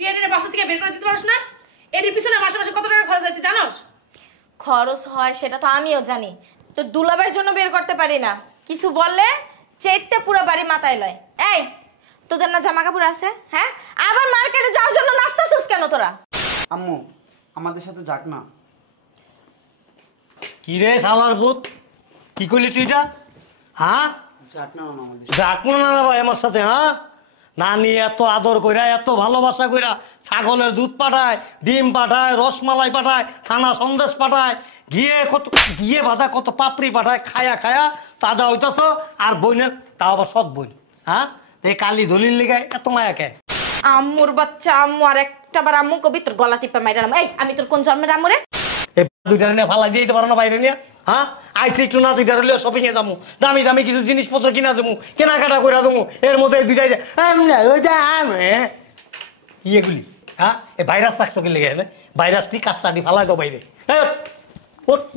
তুই এর বাসা থেকে বের করে দিতে পারিস না? এর পিছনে মাসে মাসে কত টাকা খরচ হয় তুই জানোস? খরচ হয় সেটা তো আমিও জানি, তো দুলাবের জন্য বের করতে পারি না। কিছু বললে চেতে পুরো বাড়ি মাথায় লয়। এই তোদের না জামা কাপড় আছে? হ্যাঁ, আবার মার্কেটে যাওয়ার জন্য নাস্তাছিস কেন তোরা? আম্মু আমাদের সাথে যাক না। কি রে শালার ভূত, কি করলি তুই এটা? হ্যাঁ, যাক না আমাদের ডাকলো না ভাই আমার সাথে? হ্যাঁ, নানি এত আদর কইরা এত ভালোবাসা কইরা ছাগলের দুধ পাঠায়, ডিম পাঠায়, রসমালাই পাঠায়, থানা সন্দেশ পাঠায়, ঘিয়ে ভাজা কত পাপড়ি পাঠায়, খায়া খায়া তাজা হইতাছ। আর বইনের তাও আবার সৎ বই। হ্যাঁ, এই কালি দলিল লিগে এত মায়া কে? আম্মুর বাচ্চা, আম্মু আর একটা বার আম্মু কবি তোর গলা টিপে মাইরালাম। এই আমি তোর কোন জন্মের আম্মু রে? এই দুইটা নিয়ে ফালাই দিয়ে দিতে পারো না বাইরে নিয়ে? হ্যাঁ, আইসি একটু না দুইটা হলেও শপিং এ যাবো, দামি দামি কিছু জিনিসপত্র কিনা দেবো, কেনাকাটা করে দেবো। এর মধ্যে দুইটাই ইয়েগুলি। হ্যাঁ, এই ভাইরাস থাকছো কি লেগে গেলে? ভাইরাস ঠিক কাজটাটি ফালাই দাও বাইরে।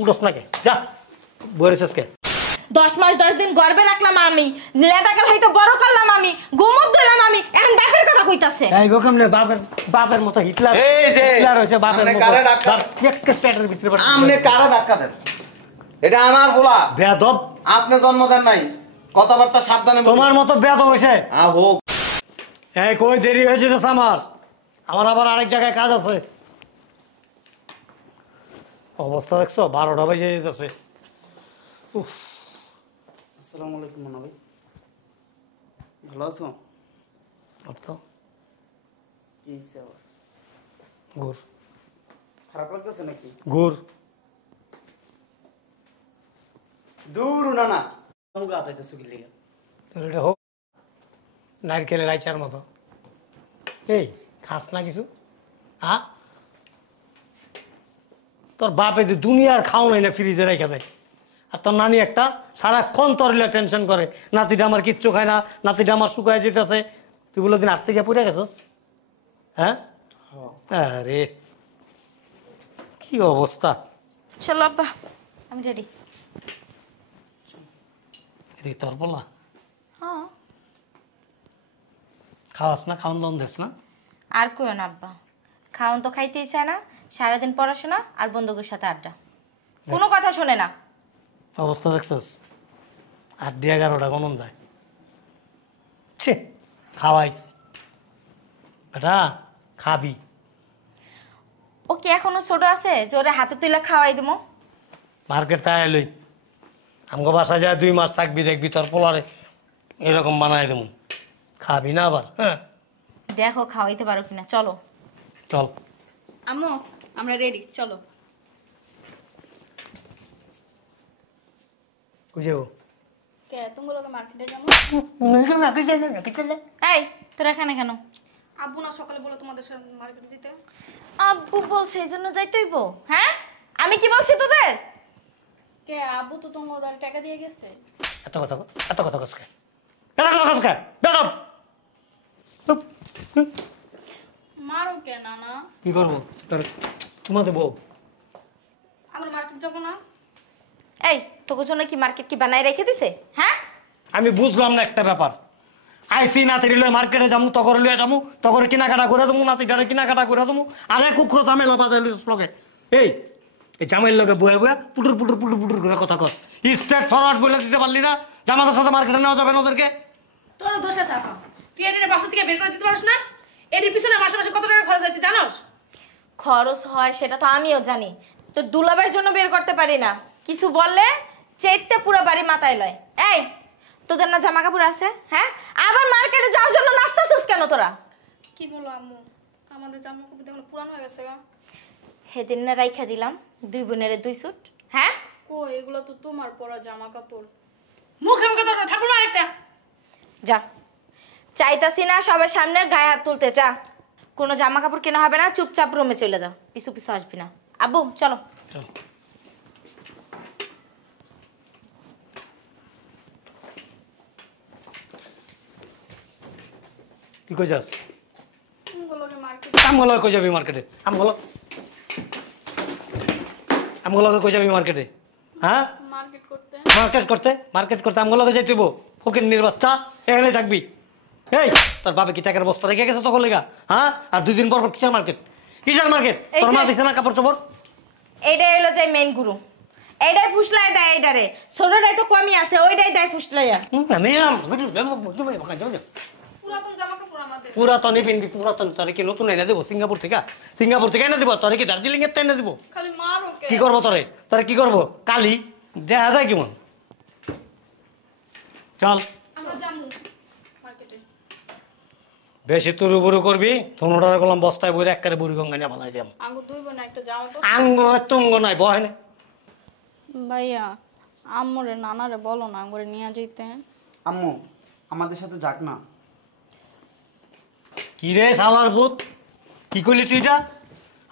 উঠোস নাকে যা বলেছিস কে? 10 মাস 10 দিন গর্বে রাখলাম আমি, লেদাকাল হয়তো বড় করলাম আমি, গোমত দিলাম আমি, এখন বাপের কথা কইতাছে। এই গোকম নে বাপের মতো হিটলার। এই যে হিটলার হইছে বাপের মতো। কারে ডাক্তার একটা পেটের ভিতরে পড়ে। আমনে কারা ধাক্কা দেন? এটা আমার বলা। বেয়াদব। আপনি জন্ম দেন নাই, কথাবার্তা সাবধানে বলুন। তোমার মতো বেয়াদব হইছে। হোক। এই কই দেরি হয়েছে তো আমার আবার আরেক জায়গায় কাজ আছে। অবস্থা দেখছো, 12টা বাজে যেতেছে। আসসালামু আলাইকুম মানা ভাই, ভালো আছো? কি হইছে আবার? গুড় খারাপ লাগতেছে নাকি? গুড় দূর না না মুগা আইতেছো কি লিগা? তোর এটা হোক নারকেলের আইচার মতো। এই খাস না কিছু? হ্যাঁ, তোর বাপে যে দুনিয়ার খাও নাই না ফ্রিজে রেখে দেয়, আর তোর নানি একটা সারাক্ষণ তোর টেনশন করে, নাতিটা আমার কিচ্ছু খায় না, নাতিটা আমার শুকায় যেতেছে। তুই বলে দিন আসতে গিয়ে পড়ে গেছস। হ্যাঁ, আরে কি অবস্থা। চলো আব্বা, আমি রেডি। তোর বলা হ্যাঁ, খাওয়াস না, খাওয়ান দাওন দেস না? আর কইও না আব্বা, খাওন তো খাইতেই চায় না, সারাদিন পড়াশোনা আর বন্ধুদের সাথে আড্ডা, কোনো কথা শোনে না। অবস্থা দেখছস, 8-11টা গমন যায়। ছে খাওয়াইস বেটা, খাবি। ও কি এখনো ছোট আছে যে ওরে হাতে তুইলা খাওয়াই দিমো? মার্কেট তাই লই, আমগো বাসা যায় 2 মাস থাকবি, দেখবি তোর পোলারে এরকম বানাই দেবো, খাবি না আবার। হ্যাঁ, দেখো খাওয়াইতে পারো কিনা। চলো চল। আম্মু আমরা রেডি, চলো। বুঝেও কে তুমি লোকে মার্কেটে যাবো? এই তোরা এখানে কেন? আব্বু না সকালে বলে তোমাদের সাথে মার্কেটে যেতে। আব্বু বলছে এই জন্য যাইতেইব। হ্যাঁ, আমি কি বলছি তোদের? কে আব্বু তো তোমার ওদের টাকা দিয়ে গেছে। এত কথা কসকে, বেদব। মারো কে না না? কি করবো তোর তোমাদের বউ? আমরা মার্কেট যাবো না? এই তোকে জন্য কি মার্কেট কি বানাই রেখে দিছে? হ্যাঁ, আমি বুঝলাম না একটা ব্যাপার। আইসি নাতি লয়ে মার্কেটে যাবো, তখন লয়ে যাবো, তখন কেনাকাটা করে দেবো, নাতিটারে কেনাকাটা করে দেবো, আর এক কুকুর ঝামেলা বাজাই লগে। এই জামাইয়ের লগে বয়ে বয়ে পুটুর পুটুর পুটুর পুটুর করে কথা কস। স্ট্রেট ফরওয়ার্ড বলে দিতে পারলি না যে আমাদের সাথে মার্কেটে নেওয়া যাবে না ওদেরকে? তোর দোষ আছে আপা, তুই এর বাসা থেকে বের করে দিতে পারিস না? এর পিছনে মাসে মাসে কত টাকা খরচ হয় তুই জানোস? খরচ হয় সেটা তো আমিও জানি, তো দুলাবের জন্য বের করতে পারি না। কিছু বললে চেতে পুরো বাড়ি মাথায় লয়। এই তোদের না জামা কাপড় আছে? হ্যাঁ, আবার মার্কেটে যাওয়ার জন্য নাস্তাছিস কেন তোরা? কি বলো আম্মু, আমাদের জামা কাপড় দেখো পুরানো হয়ে গেছে গা। সেদিন না রাইখা দিলাম 2 বোনের 2 স্যুট। হ্যাঁ, ও এগুলো তো তোমার পরা জামা কাপড়। মুখে মুখে তোর থাকবো না একটা। যা, চাইতাছি না সবার সামনে গায়ে হাত তুলতে। যা, কোনো জামা কাপড় কেনা হবে না, চুপচাপ রুমে চলে যা, পিছু পিছু আসবি না। আব্বু চলো। চল। তুই কই যাস? আমগুলোকে মার্কেট আমগুলো কই যাবি মার্কেটে? আমগুলো কই যাবি মার্কেটে? হ্যাঁ, মার্কেট করতে। মার্কেট করতে আমগুলোকে যাইতেইব। ফকির নির্বাচ্চা এখানে থাকবি। এই তোর বাবা কি টাকার বস্তা রেখে গেছে তখন লেগা? হ্যাঁ, আর 2 দিন পর পর কিসের মার্কেট? কিসের মার্কেট? এই তোর যে- মা দিছে না কাপড় চোপড়? এইটাই হলো যে মেইন গুরু। এইটাই ফুসলাই দেয়, এইটারে ছোটটাই তো কমই আছে, ওইটাই দেয় ফুসলাইয়া। পুরাতন জামা কাপড় আমাদের। পুরাতনই পিনবি, পুরাতন। তোরে কি নতুন এনে দেবো সিঙ্গাপুর থেকে? সিঙ্গাপুর থেকে এনে দেবো? তোরে কি দার্জিলিং এর এনে দেবো? খালি মারো কে? কি করবো তোরে? তোরে কি করবো? কালি দেখা যায় কেমন? চল, আমরা জামু মার্কেটে। বেশি তুরু বুরু করবি, তোনোটারে করলাম বস্তায় বইরে একবারে বুড়ি গঙ্গা নিয়ে পালাই দিলাম। আঙ্গু দুই বোন একটা জামা পর। আঙ্গ তুঙ্গ নাই, বহে না। ভাইয়া আম্মুরে নানারে বলো না করে নিয়ে যেতে। আম্মু আমাদের সাথে যাক না। কি রে শালার ভূত, কি করলি তুই এটা?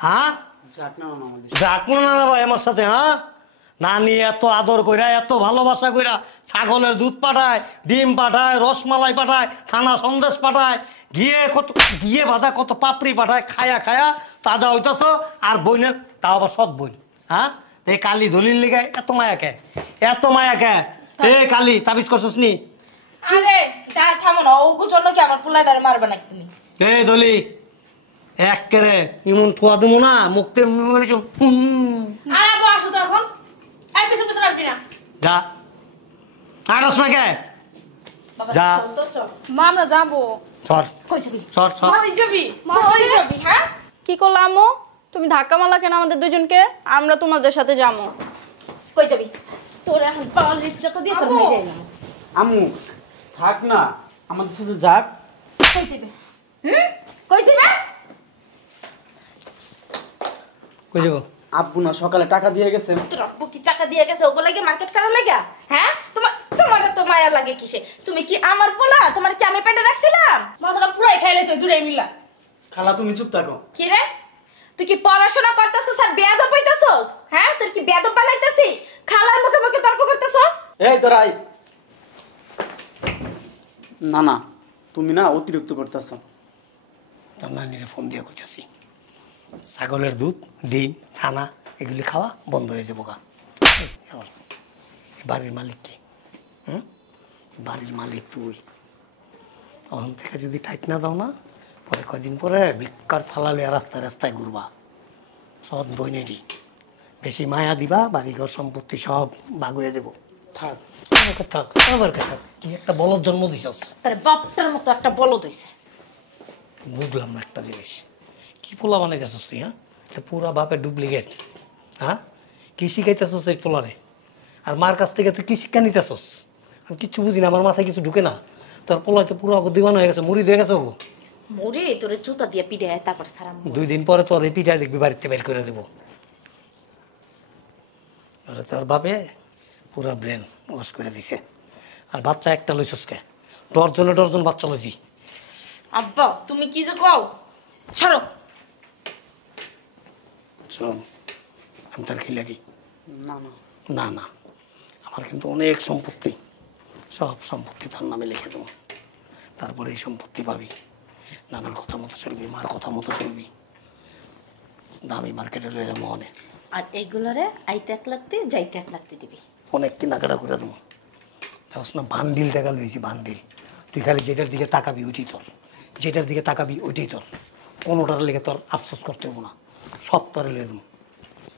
হ্যাঁ, যাক না নানা আমাদের ডাকলো না না ভাই আমার সাথে? হ্যাঁ, নানি এত আদর কইরা, এত ভালোবাসা কইরা ছাগলের দুধ পাঠায়, ডিম পাঠায়, রসমালাই পাঠায়, থানা সন্দেশ পাঠায়, ঘিয়ে ভাজা কত পাপড়ি পাঠায়, খায়া খায়া তাজা হইতাছ। আর বইনের তাও আবার সৎ বই। হ্যাঁ, এই কালি দলিল লিগায় এত মায়া কে? এত মায়া কে? এ কালি তাবিজ করছিস নি? আরে যা, থামো না, ওগো জন্য কি আমার পোলাটারে মারবে নাকি তুমি? এ দলি এক কেরে ইমন ঠুয়া দেবো না, মুখতে আর আবু আসো তো এখন। এই পিছন পিছন আসবি না। যা। আরস না কে? বাবা যা। চল তো চল। মা আমরা যাবো। সর কই যাবি? সর সর। কই যাবি? কই যাবি? হ্যাঁ, কি করলো আম্মু? তুমি ধাক্কা মারলা কেন আমাদের দুজনকে? আমরা তোমাদের সাথে যাবো। কই যাবি? তোর এখন পালিশ যত দিয়ে তোর মেরে এলাম। আম্মু থাক না, আমাদের সাথে যাক। কই যাবে? কই যাবে? কই যাবো? আব্বু না সকালে টাকা দিয়ে গেছে। তোর আব্বু কি টাকা দিয়ে গেছে ওগো লাগে মার্কেট করার লাগা? হ্যাঁ, তোমার তো মায়া লাগে কিসে? তুমি কি আমার পোলা? তোমার কি আমি পেটে রাখছিলাম? মাথাটা পুরাই খাইলেছ দূরে মিলা। খালা তুমি চুপ থাকো। কি রে, তুই কি পড়াশোনা করতেছস আর বেয়াদব হইতাছস? হ্যাঁ, তুই কি বেয়াদব বানাইতাছি? খালার মুখে মুখে তর্ক করতেছস? এই তোরাই না না, তুমি না অতিরিক্ত করতেছ। তোর নানিরে ফোন দিয়ে কইতাছি ছাগলের দুধ, ডিম, ছানা এগুলি খাওয়া বন্ধ হয়ে যাবো গা। বাড়ির মালিক কে? বাড়ির মালিক তুই। ওখান থেকে যদি টাইট না দাও না, পরে কয়দিন পরে ভিক্ষার থালা লিয়ে রাস্তায় রাস্তায় ঘুরবা। সৎ বইনেরই বেশি মায়া দিবা, বাড়িঘর সম্পত্তি সব ভাগ হয়ে যাবো। থাক থাক, আবার কথা কি একটা বলদ জন্ম দিছস। তার বাপটার মতো একটা বলদ হইছে। বুঝলাম না একটা জিনিস, কি পোলা বানাইতেছস তুই? হ্যাঁ, এটা পুরা বাপের ডুপ্লিকেট। হ্যাঁ, কি শিখাইতেছস এই পোলারে? আর মার কাছ থেকে তুই কি শিক্ষা নিতেছস? আমি কিচ্ছু বুঝি না, আমার মাথায় কিছু ঢুকে না। তোর পোলায় তো পুরো দিবান হয়ে গেছে, মুড়ি হয়ে গেছে। ও মরে তোরে জুতা দিয়ে পিড়ে তারপর সারা 2 দিন পরে তোর এই পিঠায় দেখবি বাড়িতে বের করে দেবো। আরে তোর বাপে পুরা ব্রেন ওয়াশ করে দিছে। আর বাচ্চা একটা লইছস কে? ডর্জন বাচ্চা লইছি। আব্বা তুমি কি যে কও? ছাড়ো। শোন, আমি তার কি লাগি? না না না না, আমার কিন্তু অনেক সম্পত্তি, সব সম্পত্তি তার নামে লিখে দেবো। তারপরে এই সম্পত্তি পাবি, নানার কথা মতো চলবি, মার কথা মতো চলবি, দামি মার্কেটে লয়ে যাবো অনেক। আর এইগুলারে আইতে 1 লাখ দিয়ে যাইতে 1 লাখ দিয়ে দিবি। অনেক কেনাকাটা করে দেবো। দেখছ না, বান্ডিল টাকা লইছি, বান্ডিল। তুই খালি যেটার দিকে তাকাবি ওইটাই তোর, যেটার দিকে তাকাবি ওইটাই তোর। কোনোটার লেগে তোর আফসোস করতে হবো না, সব তোরে লয়ে দেবো।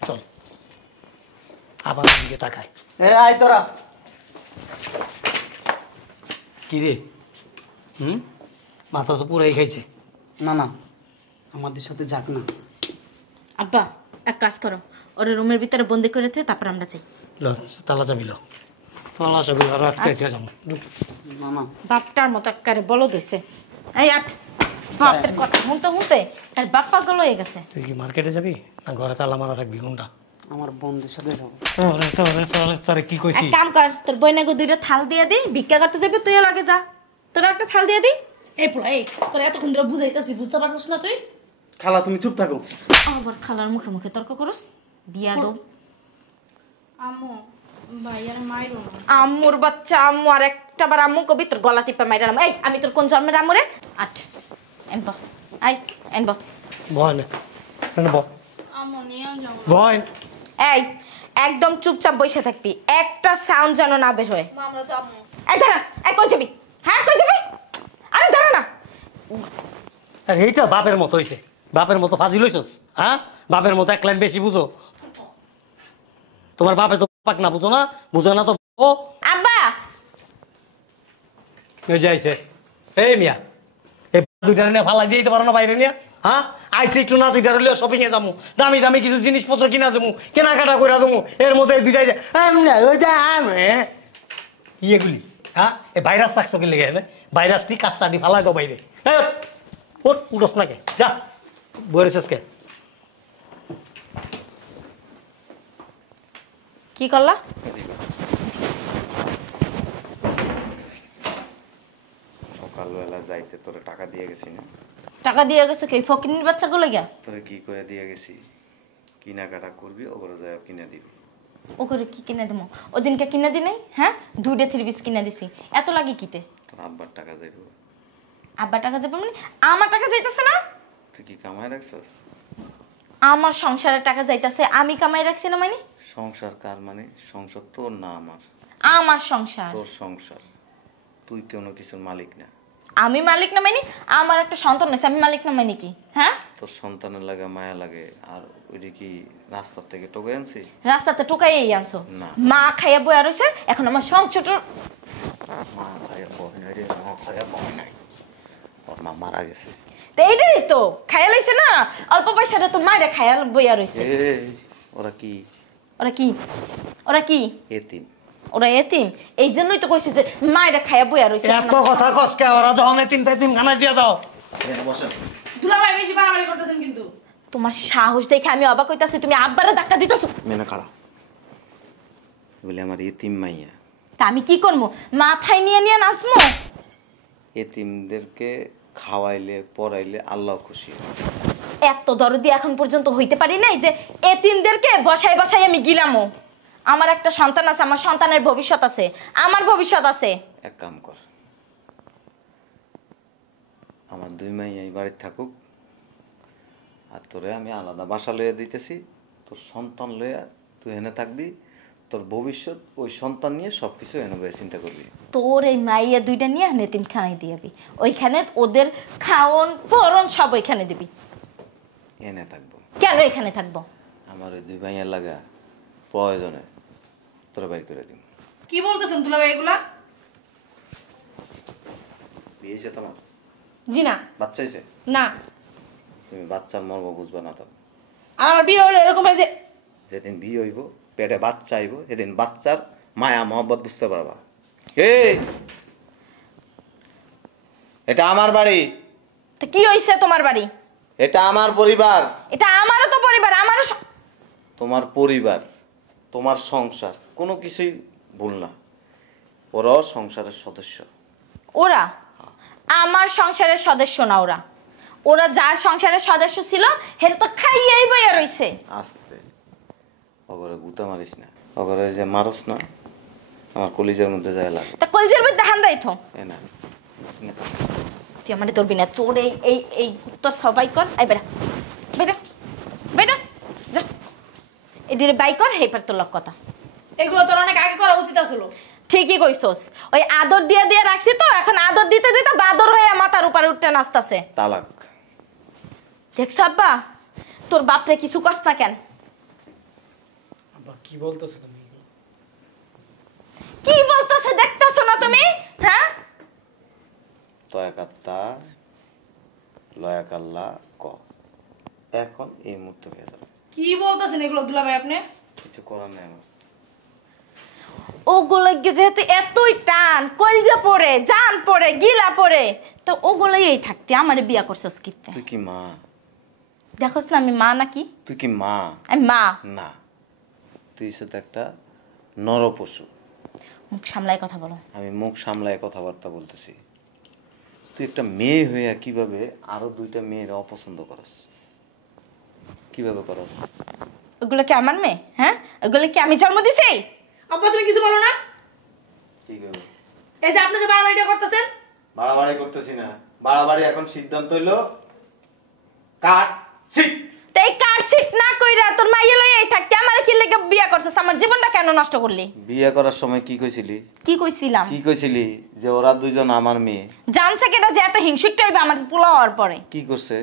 চল আবার ওই দিকে তাকায়। এ আয় তোরা। কি রে? মাথা তো পুরাই খাইছে। না না, আমাদের সাথে যাক না। আব্বা এক কাজ করো, ওর রুমের ভিতরে বন্দি করে থে, তারপর আমরা যাই। তালা চাবি লো, তালা চাবি আরো আটকে যাবো। না না বাপটার মতো একবারে বলদ হইছে। এই আট বাপের কথা শুনতে তার বাপ পাগল হয়ে গেছে। তুই কি মার্কেটে যাবি না ঘরে তালা মারা থাকবি? কোনটা? আমার বন্ধুর সাথে যাবো। তোরে কি কইছি? এক কাম কর, তোর বইনাকে 2টা থাল দিয়ে দি, ভিক্ষা করতে যাবি, তুইও লাগে যা, তোর একটা থাল দিয়ে দি। এই পোলা, এই তোর এতক্ষণ ধরে বুঝাইতাছি, বুঝতে পারছিস না তুই? খালা তুমি চুপ থাকো। আবার খালার মুখে মুখে তর্ক করস, বিয়াদব। আম্মু ভাইয়ার মাইরো না। আম্মুর বাচ্চা, আম্মু আর একটা বার আম্মু কবি তোর গলা টিপা মাইরালাম। এই আমি তোর কোন জন্মের আম্মু রে? আট এনব, আই এনব। ভয় না, আম্মু নিয়ে যাবো। ভয়। এই একদম চুপচাপ বসে থাকবি, একটা সাউন্ড যেন না বের হয়। মা আমরা যাবো। এই দাঁড়া, এই কই যাবি? হ্যাঁ কই যাবি? আরে দাঁড়া না, আর এইটা বাপের মতো হইছে, বাপের মতো ফাজিল হইছস। হ্যাঁ, বাপের মতো এক লাইন বেশি বুঝো। তোমার বাপে তো পাক না, বুঝো না, বুঝো না তো। ও আব্বা এই যে আইছে, এই মিয়া এই দুইটা নিয়ে ফালাই দিয়ে দিতে পারো না বাইরে নিয়ে? হ্যাঁ, আইসি একটু না দুইটা হলেও শপিং এ যাবো, দামি দামি কিছু জিনিসপত্র কিনা দেবো, কেনাকাটা করে দেবো, এর মধ্যে এই দুইটাই ইয়েগুলি। হ্যাঁ, এই ভাইরাস রাখছো কি লেগে? ভাইরাসটি কাজটাটি ফালাই দাও বাইরে। ওট উঠোস না কে, যা বলেছিস কে? কি করলা? সকালবেলা যাইতে তোরে টাকা দিয়ে গেছি না? টাকা দিয়ে গেছে কি ফকিনির বাচ্চাগুলো গিয়া? তোরে কি করে দিয়ে গেছি? কেনাকাটা করবি, ওগুলো যায় কিনে দিবি। ও করে কি কিনে দেবো? ওদিনকে কিনে দি নাই? হ্যাঁ, 2 3 পিস কিনে দিছি, এত লাগে কিতে? তোর আব্বার টাকা যাইব। আব্বা টাকা যাবে মানে আমার টাকা যাইতেছে না? তুই কি কামাই রাখছস? আমার সংসারের টাকা যাইতেছে, আমি কামাই রাখছি না মানে? সংসার কার মানে? সংসার তোর না আমার? আমার সংসার। তোর সংসার, তুই কোনো কিছুর মালিক না। আমি মালিক না মানে? আমার একটা সন্তান আছে, আমি মালিক না মানে কি? হ্যাঁ, তোর সন্তানের লাগে মায়া লাগে। আর ওইটা কি রাস্তার থেকে টোকে আনছি? রাস্তাতে টোকাই আনছো? না। মা খাইয়া বয়া রয়েছে, এখন আমার সংসার। মা খাইয়া বয় নাই রে, মা খাইয়া বয় নাই। ওর মা মারা গেছে। তো এইটাই তো খাইয়া লাইছে না, অল্প পয়সাটা তো মায়েরা খাইয়া বইয়া রয়েছে। ওরা কি? ওরা কি? ওরা কি? এতিম। ওরা এতিম, এই জন্যই তো কইছে যে মায়েরা খাইয়া বইয়া রয়েছে। এত কথা কসকে, ওরা যখন এতিম তেতিম খানা দিয়ে দাও। দুলাভাই বেশি বাড়াবাড়ি করতেছেন কিন্তু। তোমার সাহস দেখে আমি অবাক হইতাছি, তুমি আব্বারে ধাক্কা দিতেছো। মেনা খাড়া বলে আমার এতিম মাইয়া। তা আমি কি করবো? মাথায় নিয়ে নিয়ে নাচবো? এতিমদেরকে খাওয়াইলে পড়াইলে আল্লাহ খুশি। এত দরদি এখন পর্যন্ত হইতে পারি নাই যে এতিমদেরকে বসাই বসাই আমি গিলামো। আমার একটা সন্তান আছে, আমার সন্তানের ভবিষ্যৎ আছে, আমার ভবিষ্যৎ আছে। এক কাম কর, আমার 2 মাইয়া এই বাড়িতে থাকুক, আর তোরে আমি আলাদা বাসা লইয়া দিতেছি। তোর সন্তান লইয়া তুই এনে থাকবি, তোর ভবিষ্যৎ ওই সন্তান নিয়ে সবকিছু এনে বয়ে চিন্তা করবি। তোর এই মাইয়া 2টা নিয়ে নেতিম খানায় দিয়াবি, ওইখানে ওদের খাওন পরন সব ওইখানে দিবি। এনে থাকবো কেন এখানে থাকবো? আমার ওই 2 মাইয়া লাগা প্রয়োজনে তোরা বাইর করে দিন। কি বলতেছেন দুলাভাই এগুলা? বিয়ে হয়েছে তোমার? জি না। বাচ্চা হয়েছে? না। তুমি বাচ্চার মর্ম বুঝবা না তো। আর আমার বিয়ে হলো এরকম যে যেদিন বিয়ে হইব, পেটে বাচ্চা আইব, সেদিন বাচ্চার মায়া মহব্বত বুঝতে পারবা। এই এটা আমার বাড়ি। তো কি হইছে তোমার বাড়ি? এটা আমার পরিবার। এটা আমারও তো পরিবার, আমারও তোমার পরিবার, তোমার সংসার, কোনো কিছুই ভুল না। ওরাও সংসারের সদস্য। ওরা আমার সংসারের সদস্য না। ওরা ওরা যার সংসারের সদস্য ছিল হের তো খাইয়াই বইয়া রইছে। আস্তে ওগরে গুতা মারিস না, ওগরে যে মারস না আমার কলিজার মধ্যে যায় লাগে। তা কলজের মধ্যে হান দাইতো এ না তুই আমারে ধরবি না। তোর এই এই এই তোর সবাই কর। আই বেটা বেটা বেটা যা এদিকে বাই কর। হেপার তোর লক কথা। এগুলো তোর অনেক আগে করা উচিত আসলো। ঠিকই কইছস, ওই আদর দিয়ে দিয়ে রাখছি তো, এখন আদর দিতে দিতে বাদর হয়ে মাথার উপরে উঠতে নাচতাছে। তালাক। দেখছ আব্বা, তোর বাপরে কিছু কস না কেন? আব্বা কি বলতেছো তুমি? কি বলতেছে দেখতেছো না তুমি? হ্যাঁ, তয়াকাত্তা লয়াকাল্লা ক এখন এই মুহূর্তে হয়ে যাবে। কি বলতেছেন এগুলো দুলাভাই আপনি? কিছু করার নেই আমার। ওগুলো যেহেতু এতই টান, কলজা পড়ে, জান পড়ে, গিলা পড়ে, তো ওগুলোই এই থাকতে আমার বিয়া করছস কিতে? তুই কি মা? দেখোস না আমি মা নাকি? তুই কি মা? আমি মা না, তুই তো একটা নরপশু। মুখ সামলাই কথা বলো। আমি মুখ সামলায় কথাবার্তা বলতেছি। তুই একটা মেয়ে হয়ে কিভাবে আরো 2টা মেয়ের অপছন্দ করস? কিভাবে করস? ওগুলো কি আমার মেয়ে? হ্যাঁ, ওগুলো কি আমি জন্ম দিছি? আব্বা তুমি কিছু বলো না? ঠিক হবে। এই যে আপনি যে বাড়াবাড়িটা করতেছেন। বাড়াবাড়ি করতেছি না, বাড়াবাড়ি এখন সিদ্ধান্ত হইলো কাট সিট। তাই কার ঠিক না কইরা তোর মাইয়া লইয়াই থাকতে আমার কি লাগি বিয়া করছস? আমার জীবনটা কেন কেন নষ্ট করলি? বিয়ে করার সময় কি কইছিলি? কি কইছিলাম? কি কইছিলি যে ওরা দুইজন আমার মেয়ে? জানছে কেটা যে এত হিংসুকটা হইবে আমার পোলা হওয়ার পরে? কি করছে?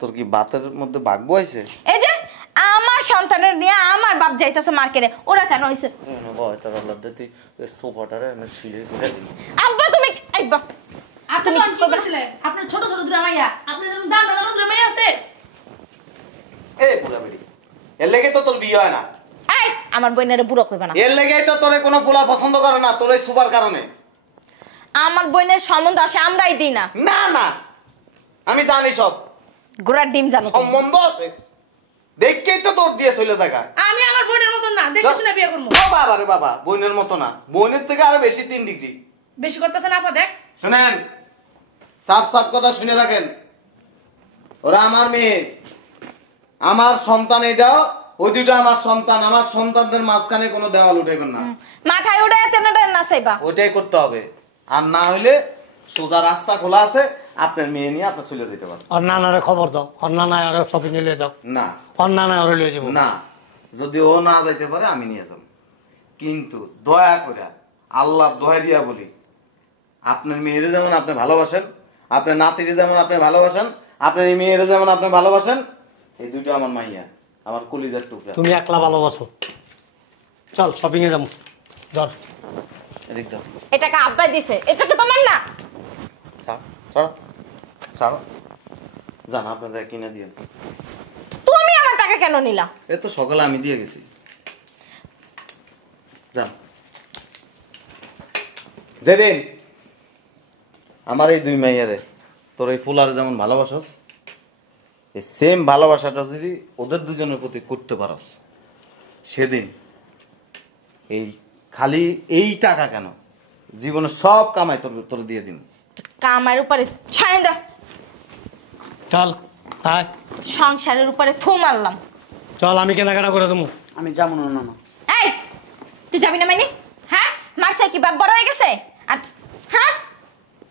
তোর কি বাতের মধ্যে ভাগ বইছে? এই যে আমার সন্তানের নিয়ে আমার বাপ যাইতাছে মার্কেটে, ওরা কেন হইছে? সোফাটারে আমি সিলে করে দিই। আব্বা তুমি আইবা আপনি তুমি তো কি কি করবে? বলছিলেন আপনার ছোট ছোট দুরা মাইয়া আপনি যেমন দাম দাম দুরা মাইয়া আছে এ পোলা বেটি, এর লেগে তো তোর বিয়ে হয় না। এই আমার বোনের বুড়ো কইবা না। এর লেগেই তো তোরে কোনো পোলা পছন্দ করে না, তোর এই সুপার কারণে। আমার বোনের সম্বন্ধ আসে আমরাই দিই না। না না, আমি জানি সব গোড়ার ডিম জানো তুমি। সম্বন্ধ আছে, দেখকেই তো তোর দিয়ে চলে থাকা। আমি আমার বোনের মতন না, দেখে শুনে বিয়ে করবো। ও বাবা রে বাবা, বোনের মতো না, বোনের থেকে আরো বেশি 3 ডিগ্রি বেশি করতেছেন আপা, দেখ শুনেন, সাফ সাফ কথা শুনে রাখেন। ওরা আমার মেয়ে, আমার সন্তান, এটাও ওই দুটো আমার সন্তান। আমার সন্তানদের মাঝখানে কোনো দেওয়াল উঠাইবেন না। মাথায় উড়ে তেনাটা নাচাইবা। ওইটাই করতে হবে, আর না হইলে সোজা রাস্তা খোলা আছে, আপনার মেয়ে নিয়ে আপনি চলে যেতে পারেন। ওর নানারে খবর দাও, ওর নানা আর শপিং এ লিয়ে যাও। না ওর নানা ওরে লিয়ে যাবো। না, যদি ও না যাইতে পারে আমি নিয়ে যাব, কিন্তু দয়া করে আল্লাহর দোহাই দিয়া বলি, আপনার মেয়েরে যেমন আপনি ভালোবাসেন, আপনার নাতিরে যেমন আপনি ভালোবাসেন, আপনার এই মেয়েরে যেমন আপনি ভালোবাসেন, এই দুটো আমার মাইয়া, আমার কলিজার টুকরা। তুমি একলা ভালোবাসো। চল শপিং এ যাবো, ধর। এদিক দাও, এটাকে আব্বাই দিছে, এটা তো তোমার না। ছাড়ো ছাড়ো ছাড়ো, জান আপনাদের কিনে দিয়ে। তুমি আমার টাকা কেন নিলা? এ তো সকালে আমি দিয়ে গেছি, যান। যেদিন আমার এই 2 মাইয়ারে তোর এই ফুলারে যেমন ভালোবাসস, এই সেম ভালোবাসাটা যদি ওদের দুজনের প্রতি করতে পারস, সেদিন এই খালি এই টাকা কেন, জীবনে সব কামাই তোর দিয়ে দিন। কামার উপরে ছাই দা, চল আয়, সংসারের উপরে থু মারলাম। চল আমি কেনাকাটা করে দেবো। আমি যাবো না না। এই তুই যাবি না মাইনি? হ্যাঁ, মার চাই কি বাপ বড় হয়ে গেছে? আর হ্যাঁ,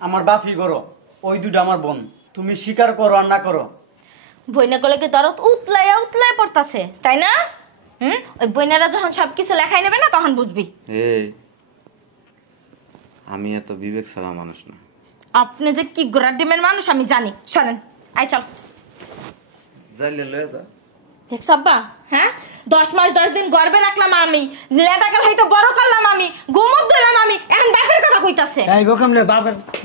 আমার বাপই করো, ওই দুটো আমার বোন। তুমি স্বীকার করো আর না করো, বইনা গলে কি দরদ উতলাইয়া উতলাই পড়তাছে, তাই না? ওই বইনারা যখন সবকিছু লেখাই নেবে না, তখন বুঝবি। এই আমি এত বিবেক ছাড়া মানুষ না। আপনি যে কি গোড়ার ডিমের মানুষ আমি জানি। শোনেন, আই চল। যাইলে লয়ে যা। দেখছ আব্বা, হ্যাঁ 10 মাস 10 দিন গর্বে রাখলাম আমি, লেদাকাল হয়তো বড় করলাম আমি, গোমত দিলাম আমি, এখন বাপের কথা কইতাছে। এই গো কেমনে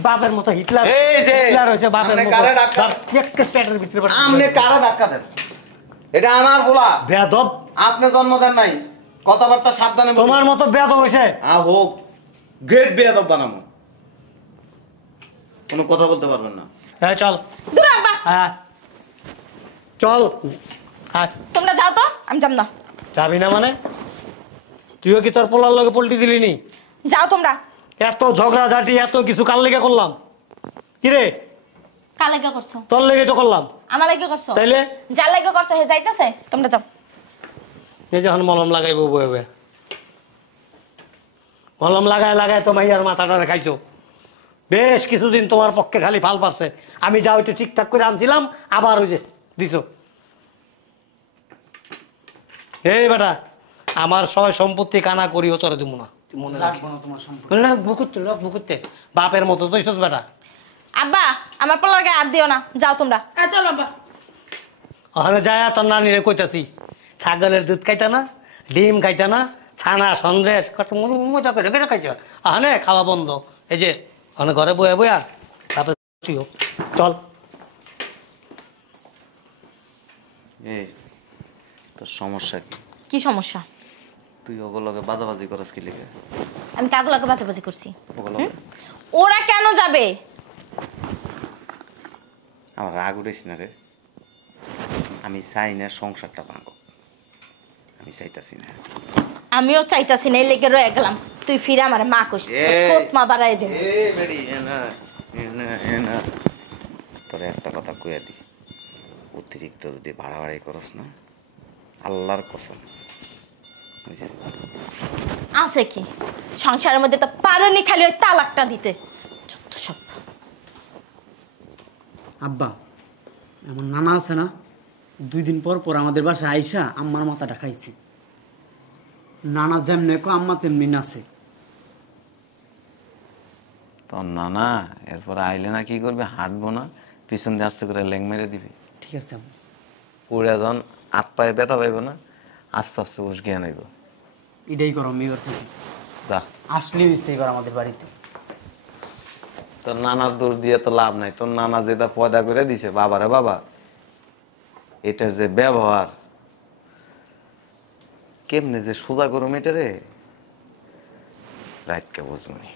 বাপের মতো হিটলার, এই যে হিটলার হইছে বাপের আমনে মতো। কারে ডাক্তার? বাপ একটা পেটের ভিতরে পড়ে। আমনে কারা ধাক্কা দেন? এটা আমার বলা, বেয়াদব, আপনি জন্ম দেন নাই, কথাবার্তা সাবধানে বলুন। তোমার মতো বেয়াদব হইছে। হোক, গ্রেট বেয়াদব বানামো, কোনো কথা বলতে পারবেন না। হ্যাঁ চল, দূর আব্বা, হ্যাঁ চল। আয়, তোমরা যাও তো, আমি যাব না। যাবি না মানে? তুইও কি তোর পোলার লগে পল্টি দিলি নি? যাও তোমরা। এত ঝগড়া ঝাঁটি এত কিছু কার লেগে করলাম? কিরে, কার লাগা করছো? তোর লেগে তো করলাম। আমার লাগা করছো? তাইলে যার লাগা করছো হে যাইতাছে, তোমরা যাও। এই যখন মলম লাগাইবো বয়ে বয়ে, মলম লাগায় লাগায় তো মাইয়ার মাথাটা খাইছো। বেশ কিছুদিন তোমার পক্ষে খালি ফাল পারছে। আমি যা ওইটা ঠিকঠাক করে আনছিলাম, আবার ওই যে দিছো। এই বেটা, আমার সয় সম্পত্তি কানা করিও তোরা দিব না, তুই মনে রাখিস। রাখবো না তোমার সম্পর্ক। বলে না বুকুতে বাপের মতো তো ইসস বেটা। আব্বা, আমার পোলার গায়ে হাত দিও না, যাও তোমরা। চল আব্বা। ওখানে যায় তোর নানিরে কইতাছি, ছাগলের দুধ খাইতা না, ডিম খাইতা না, ছানা সন্দেশ কত মজা করে কেন খাইছ? ওখানে খাওয়া বন্ধ। এই যে ওখানে ঘরে বয়া বয়া তারপর চল। এই তোর সমস্যা কি? কি সমস্যা? তুই ওগুলোকে বাদাবাজি করস কি লিখে? আমি কাগুলাকে বাঁচাবাজি করছি? ওগুলোকে ওরা কেন যাবে? আমার রাগ উঠেছি না রে, আমি চাই না সংসারটা ভাঙো, আমি চাইতাছি না। আমিও চাইতাছি না, এই লেগে রয়ে গেলাম। তুই ফিরে আমার মা কইস, তোর মা বাড়াই দে। তোরে একটা কথা কইয়া দি, অতিরিক্ত যদি বাড়াবাড়ি করস না, আল্লাহর কসম আছে কি সংসারের মধ্যে? তো পারেনি খালি ওই তালাকটা দিতে। যত সব। আব্বা, আমার নানা আছে না, 2 দিন পর পর আমাদের বাসায় আইসা আম্মার মাথাটা খাইছে। নানা যেমনি কো আম্মা তেমনি নাচে। তোর নানা এরপর আইলে না কি করবে, হাঁটবো না, পিছন দিয়ে আস্তে করে লেং মেরে দিবে। ঠিক আছে আম্মা। উড়ে যখন হাত পায়ে ব্যথা পাইব না, আস্তে আস্তে উস জ্ঞান আইব। এটাই করো আমি এবার থেকে। যা, আসলে মিশে এবার আমাদের বাড়িতে। তোর নানার দোষ দিয়ে তো লাভ নাই। তোর নানা যেটা পয়দা করে দিছে, বাবারে বাবা, এটার যে ব্যবহার কেমনে যে সোজা করো মেটারে, রাতকে বুঝবনি।